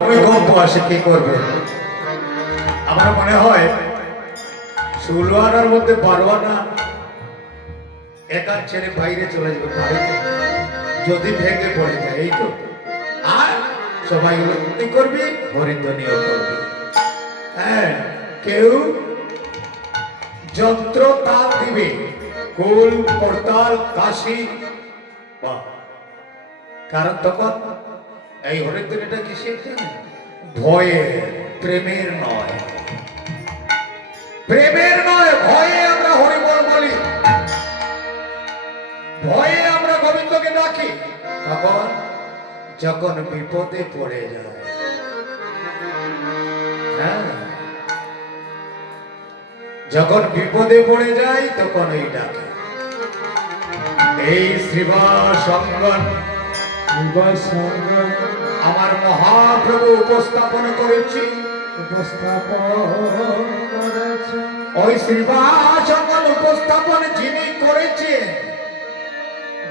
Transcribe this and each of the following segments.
ভূমিকম্প আসে কি করবে? আমার মনে হয় ১৬ আনার মধ্যে ১২ আনা একা ছেড়ে বাইরে চলে যাবে বাড়িতে, যদি ভেঙে পড়ে যায়। এই তো, আর সবাই উন্নতি করবি, হরিধ্বনিও করবি। হ্যাঁ, কেউ যন্ত্র তাল দিবে, কুল করতাল কাশি, কারণ তখন এই হরিধ্বনিটা কিসের জানেন? ভয়ে, প্রেমের নয়, প্রেমের নয়, ভয়ে আমরা হরিবল বলি, ভয়ে আমরা গোবিন্দকে ডাকি। তখন যখন বিপদে পড়ে যায়, হ্যাঁ, যখন বিপদে পড়ে যায় তখন এই ডাকে। এই শ্রীবাসঙ্গন আমার মহাপ্রভু উপস্থাপন করেছি, ওই শ্রীবাসঙ্গন উপস্থাপন যিনি করেছেন,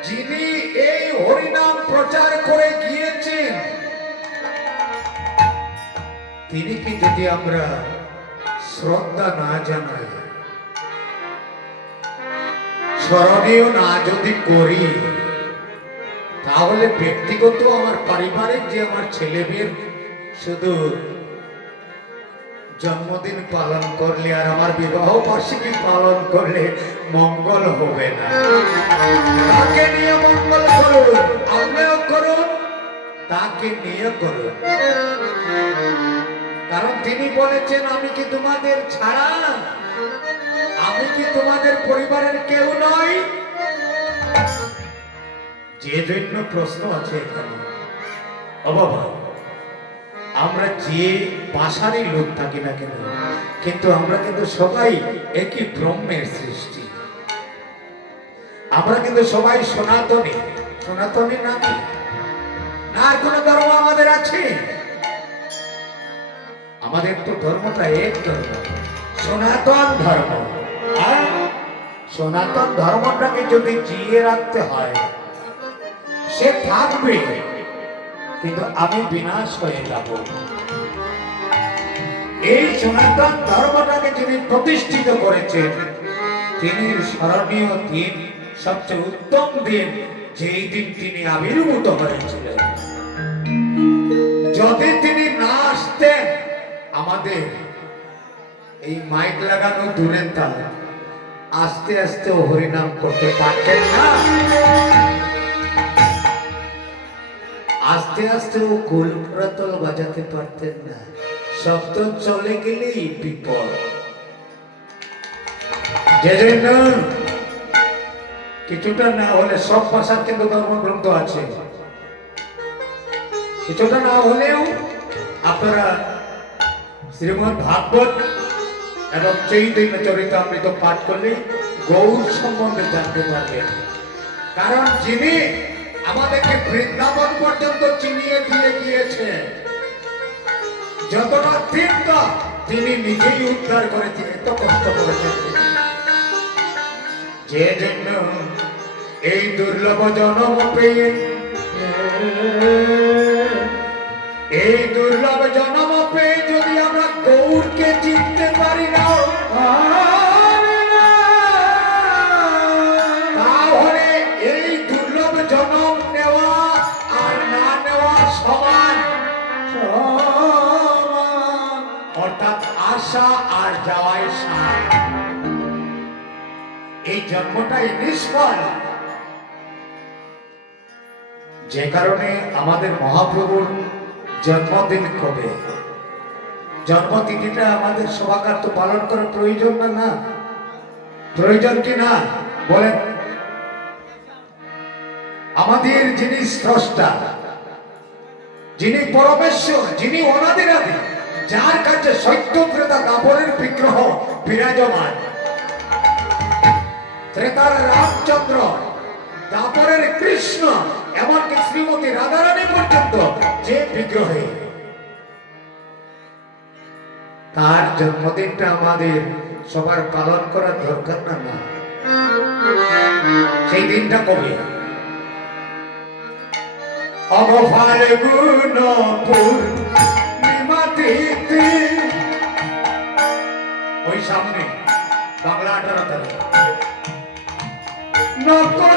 যিনি এই হরিনাম প্রচার করে গিয়েছেন, তিনি কি যদি আমরা শ্রদ্ধা না জানাই, স্মরণীয় না যদি করি, তাহলে ব্যক্তিগত আমার পারিবারিক যে আমার ছেলে মেয়ের শুধু জন্মদিন পালন করলে আর আমার বিবাহ বার্ষিকী পালন করলে মঙ্গল হবে না। তাকে নিয়ে মঙ্গল করুন, আপনিও করুন, তাকে নিয়ে করুন। কারণ তিনি বলেছেন, আমি কি তোমাদের ছাড়া, আমি কি তোমাদের পরিবারের কেউ নই? যে জন্য প্রশ্ন আছে এখানে, ও বাবা, আমরা যে ভাষারই লোক থাকি না কেন, কিন্তু আমরা কিন্তু সবাই একই ব্রহ্মের সৃষ্টি। আমরা কিন্তু সবাই সনাতনী, সনাতনী নাকি না আর কোন ধর্ম আমাদের আছে? আমাদের তো ধর্মটা এক ধর্ম, সনাতন ধর্ম। আর সনাতন ধর্মটাকে যদি জিয়ে রাখতে হয়, সে থাকবে, কিন্তু আমি বিনাশ হয়ে যাব। এই সনাতন ধর্মটাকে যিনি প্রতিষ্ঠিত করেছেন, তিনি স্মরণীয় দিন, সবচেয়ে উত্তম দিন, যেই দিন তিনি আবির্ভূত হয়েছিলেন। যদি তিনি না আসতেন, আমাদের এই মাইক লাগানো দূরের থাক, আস্তে আস্তে হরিনাম করতে পারতেন না, আস্তে আস্তে ও কুলপ্রতল বাজাতে পারতেন না। শব্দ চলে গেলেই বিপদ। যে জন্য কিছুটা না হলে, সব ভাষার কিন্তু ধর্মগ্রন্থ আছে, কিছুটা না হলেও আপনারা শ্রীমদ্ ভাগবত এবং চৈতন্য চরিতামৃত পাঠ করলে গৌর সম্বন্ধে জানতে পারবেন। কারণ যিনি আমাদেরকে বৃন্দাবন পর্যন্ত চিনিয়ে দিয়ে গিয়েছেন, যতটা তীর্থ তিনি নিজেই উদ্ধার করেছেন, এত কষ্ট করেছেন। যে জন্য এই দুর্লভ জন্ম পেয়ে, এই দুর্লভ জন্ম পেয়ে যদি আমরা গৌরকে চিনতে পারি না, তাহলে এই দুর্লভ জন্ম নেওয়া আর না নেওয়া সমান, অর্থাৎ আসা আর যাওয়াই সমান। এই জন্মটাই নিষ্ফল। যে কারণে আমাদের মহাপ্রভুর জন্মদিন কবে, জন্মতিথিটা আমাদের সবাকার তো পালন করার প্রয়োজন না? না প্রয়োজন কি না বলেন? আমাদের যিনি স্রষ্টা, যিনি পরমেশ্বর, যিনি অনাদিরাদি, যার কাছে সত্য ত্রেতা দাপরের বিগ্রহ বিরাজমান, ত্রেতার রামচন্দ্র, দাপরের কৃষ্ণ, এমনকি শ্রীমতী রাধারানী পর্যন্ত যে বিগ্রহে, তার জন্মদিনটা আমাদের সবার পালন করার দরকার না? না, সেই দিনটা কবে? অবফাল্গুন সামনে বাংলা 18 তারিখ নকল